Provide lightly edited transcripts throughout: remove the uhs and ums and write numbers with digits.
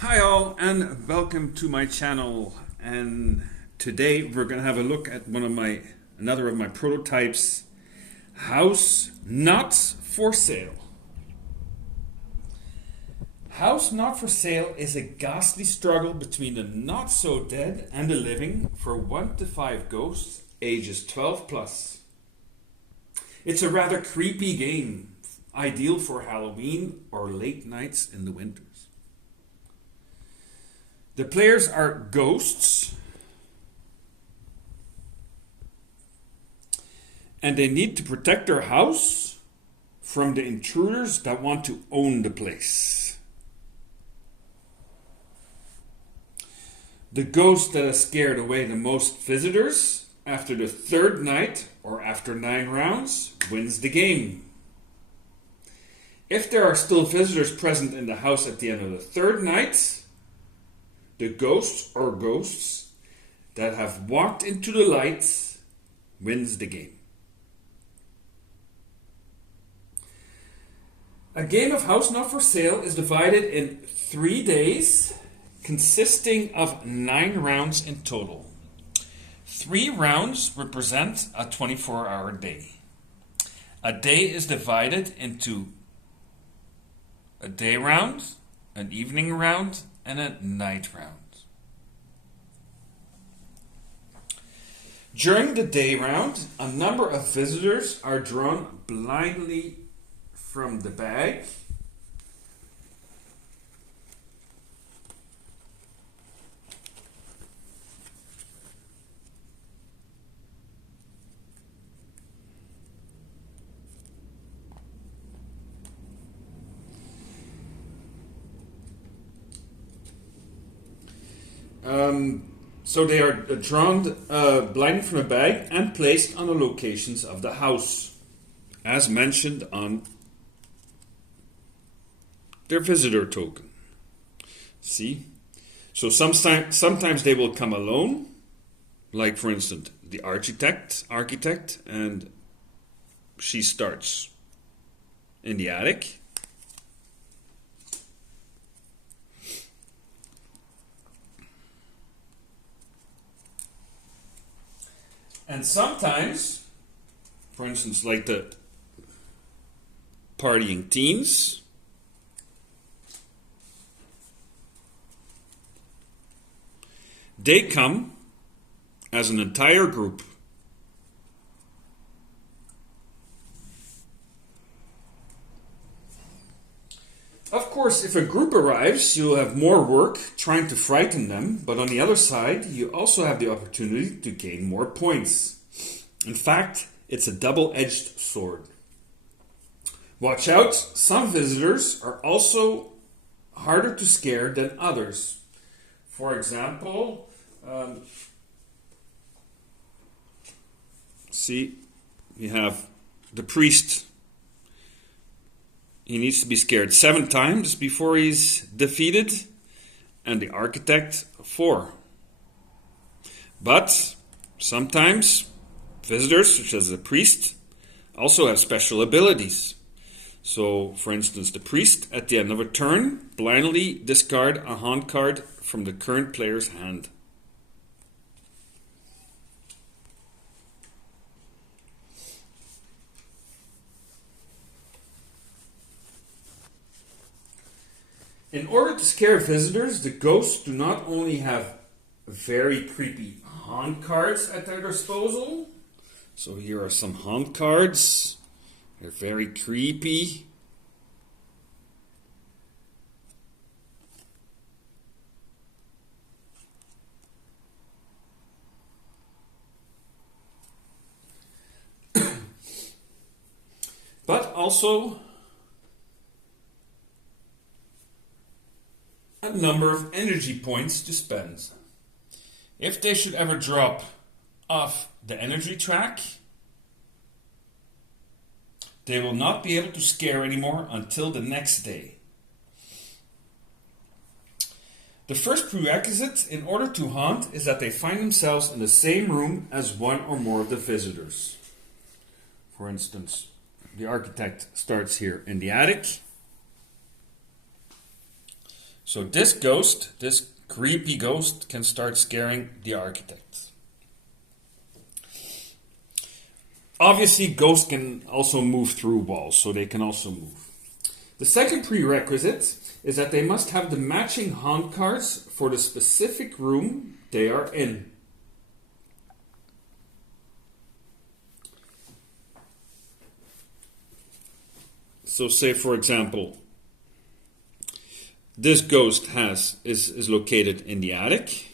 Hi all and welcome to my channel, and today we're going to have a look at another of my prototypes, House Not For Sale. House Not For Sale is a ghastly struggle between the not so dead and the living for 1 to 5 ghosts ages 12 plus. It's a rather creepy game, ideal for Halloween or late nights in the winters. The players are ghosts, and they need to protect their house from the intruders that want to own the place. The ghost that has scared away the most visitors after the 3rd night or after 9 rounds wins the game. If there are still visitors present in the house at the end of the 3rd night, the ghosts or ghosts that have walked into the light wins the game. A game of House Not For Sale is divided in 3 days, consisting of 9 rounds in total. 3 rounds represent a 24-hour day. A day is divided into a day round, an evening round, and a night round. During the day round, a number of visitors are drawn blindly from the bag. So they are drawn blindly from a bag and placed on the locations of the house, as mentioned on their visitor token. See? So sometimes they will come alone, like for instance the architect, and she starts in the attic. And sometimes, for instance, like the partying teens, they come as an entire group. Of course, if a group arrives, you'll have more work trying to frighten them, but on the other side, you also have the opportunity to gain more points. In fact, it's a double-edged sword. Watch out, some visitors are also harder to scare than others. For example, see, we have the priest. He needs to be scared 7 times before he's defeated, and the architect 4. But sometimes visitors, such as the priest, also have special abilities. So, for instance, the priest, at the end of a turn, blindly discard a haunt card from the current player's hand. In order to scare visitors, the ghosts do not only have very creepy haunt cards at their disposal. So here are some haunt cards. They're very creepy. But also a number of energy points to spend. If they should ever drop off the energy track, they will not be able to scare anymore until the next day. The first prerequisite in order to haunt is that they find themselves in the same room as one or more of the visitors. For instance, the architect starts here in the attic. So this ghost, this creepy ghost, can start scaring the architect. Obviously, ghosts can also move through walls, so they can also move. The second prerequisite is that they must have the matching haunt cards for the specific room they are in. So say, for example, this ghost is located in the attic.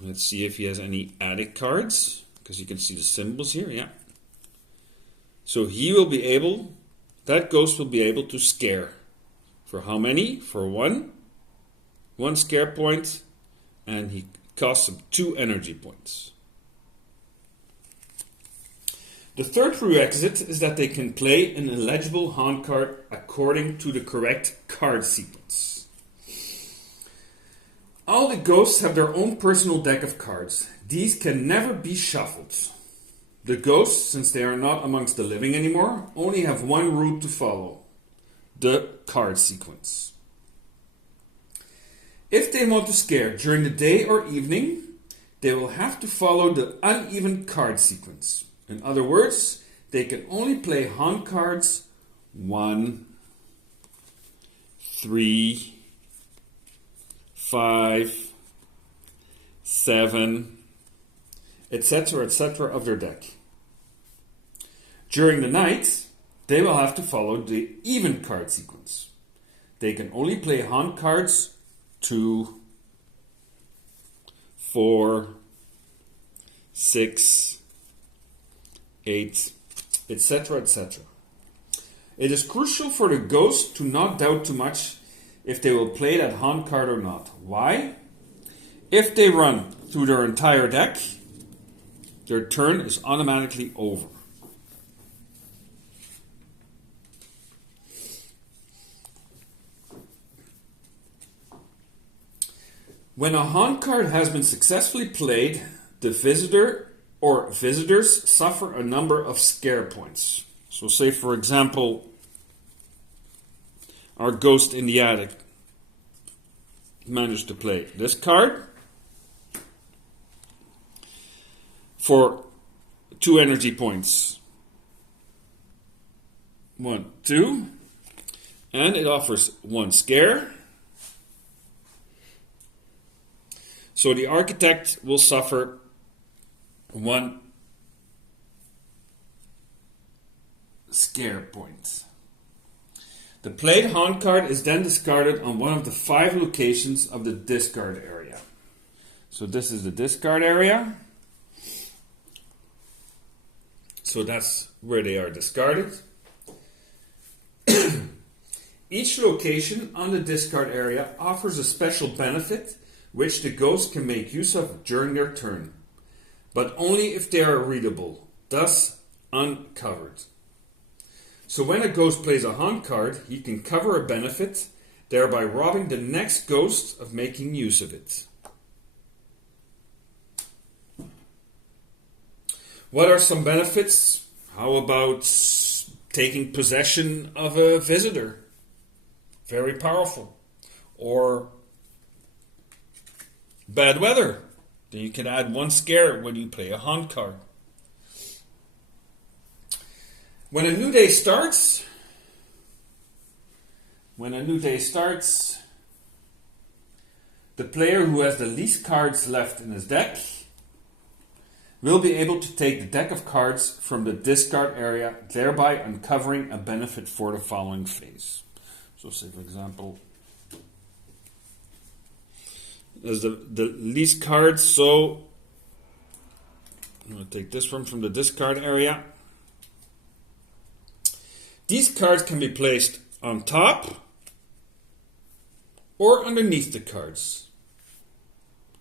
Let's see if he has any attic cards, because you can see the symbols here, yeah. So that ghost will be able to scare. For how many? For one scare point, and he costs him 2 energy points. The third prerequisite is that they can play an illegible haunt card according to the correct card sequence. All the ghosts have their own personal deck of cards. These can never be shuffled. The ghosts, since they are not amongst the living anymore, only have one rule to follow: the card sequence. If they want to scare during the day or evening, they will have to follow the uneven card sequence. In other words, they can only play haunt cards 1, 3, 5, 7, etc. of their deck. During the night, they will have to follow the even card sequence. They can only play haunt cards 2, 4, 6, 8, etc. It is crucial for the ghost to not doubt too much if they will play that haunt card or not. Why? If they run through their entire deck, their turn is automatically over. When a haunt card has been successfully played, the visitor or visitors suffer a number of scare points. So say, for example, our ghost in the attic managed to play this card for 2 energy points. 1, 2, and it offers 1 scare. So the architect will suffer 1 scare point. The played haunt card is then discarded on one of the 5 locations of the discard area. So this is the discard area. So that's where they are discarded. Each location on the discard area offers a special benefit which the ghost can make use of during their turn, but only if they are readable, thus uncovered. So when a ghost plays a haunt card, he can cover a benefit, thereby robbing the next ghost of making use of it. What are some benefits? How about taking possession of a visitor? Very powerful. Or bad weather. Then you can add 1 scare when you play a haunt card. When a new day starts, the player who has the least cards left in his deck will be able to take the deck of cards from the discard area, thereby uncovering a benefit for the following phase. So say, for example, there's the least cards, so I'm going to take this one from the discard area. These cards can be placed on top or underneath the cards,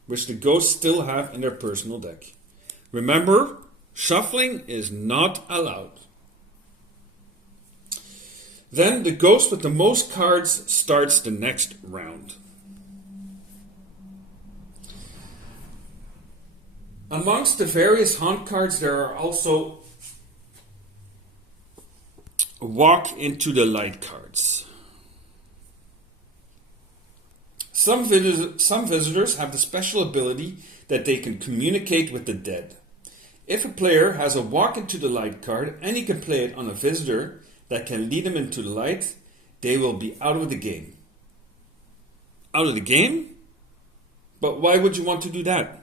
which the ghosts still have in their personal deck. Remember, shuffling is not allowed. Then the ghost with the most cards starts the next round. Amongst the various haunt cards, there are also walk into the light cards. Some visitors have the special ability that they can communicate with the dead. If a player has a walk into the light card and he can play it on a visitor that can lead him into the light, they will be out of the game. Out of the game? But why would you want to do that?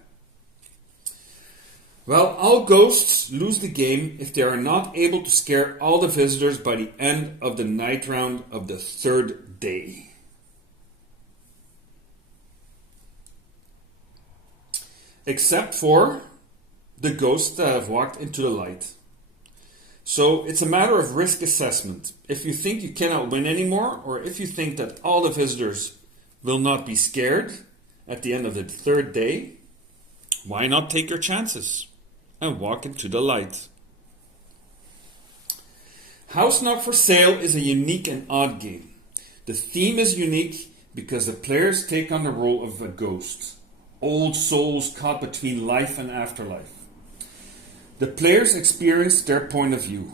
Well, all ghosts lose the game if they are not able to scare all the visitors by the end of the night round of the third day. Except for the ghosts that have walked into the light. So it's a matter of risk assessment. If you think you cannot win anymore, or if you think that all the visitors will not be scared at the end of the third day, why not take your chances and walk into the light? House Not for Sale is a unique and odd game. The theme is unique because the players take on the role of a ghost. Old souls caught between life and afterlife. The players experience their point of view.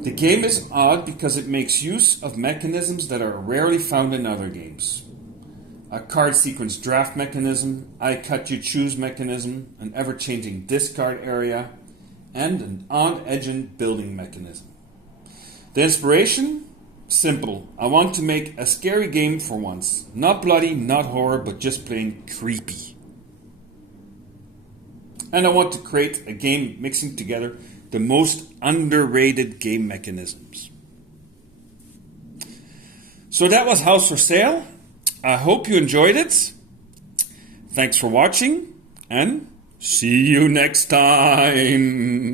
The game is odd because it makes use of mechanisms that are rarely found in other games. A card sequence draft mechanism, I cut you choose mechanism, an ever-changing discard area, and an odd-edged building mechanism. The inspiration? Simple. I want to make a scary game for once. Not bloody, not horror, but just plain creepy. And I want to create a game mixing together the most underrated game mechanisms. So that was House for Sale. I hope you enjoyed it. Thanks for watching and see you next time.